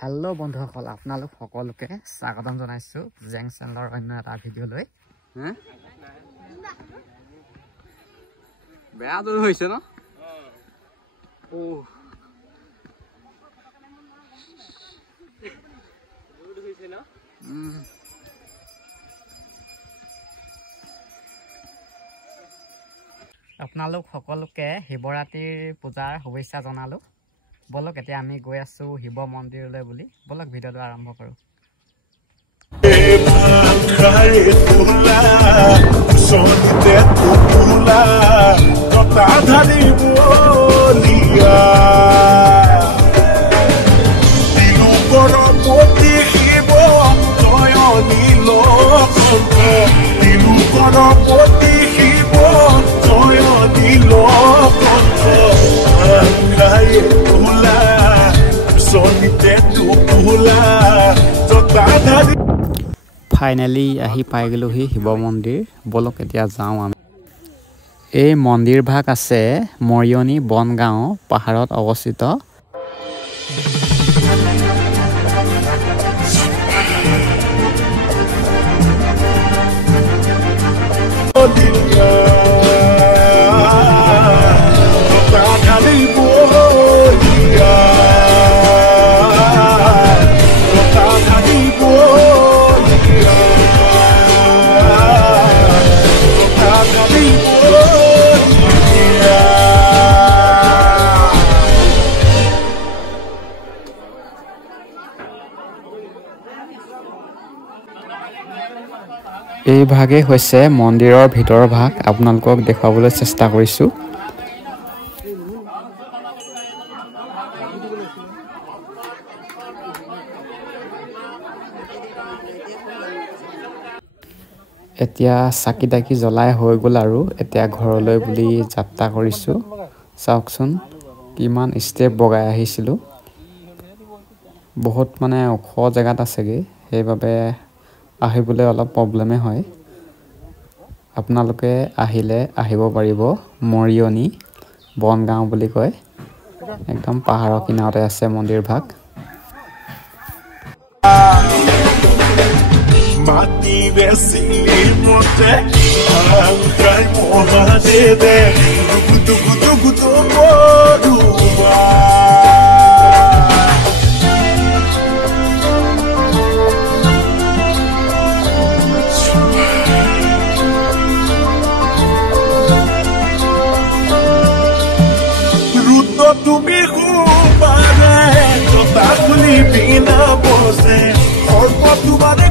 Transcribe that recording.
hello बंधुসকল আপোনালোক সকলোকে স্বাগতম জনাইছো জেং চেনেলৰ অন্য এটা ভিডিও লৈ বেয়া দূৰ হৈছে ন ও দূৰ হৈছে ন আপোনালোক সকলোকে শিৱৰাত্ৰিৰ পূজাৰ শুভেচ্ছা জনালো বলক এতিয়া আমি গৈ আছো শিৱ মন্দিৰলৈ বুলি বলক ভিডিওটো আৰম্ভ কৰো फाइनली आही पाई गलो ही शिव मंदिर बोलक एतिया जाऊ आमी ए मंदिर भाग आसे मरियनी बनगांव पहाड़त अवस्थित এই ভাগে হৈছে মন্দিৰৰ ভিতৰ ভাগ আপোনালোকক দেখাবলৈ চেষ্টা কৰিছো এতিয়া চাকি তাকি জ্বলাই হৈ গল আৰু এতিয়া ঘৰলৈ বুলি যাত্ৰা কৰিছো চাওকচোন কিমান ষ্টেপ বগাই আহিছিলো বহুত মানে ওখ জায়গাত আছেগে সেইভাবে আহিবলৈ অলপ প্ৰবলেমে হয় আপোনালোকে আহিলে আহিব পাৰিব মৰিয়নি বনগাঁও বুলি কয় একদম পাহাৰৰ কিনাৰতে আছে মন্দিৰ ভাগ মাটি বেছি মতে আংকাই মহাদে দে গুটু গুটু গুটু বড়ুয়া তুমি খুবারে জোতা খুলি বিনা বসে অল্প তোমারে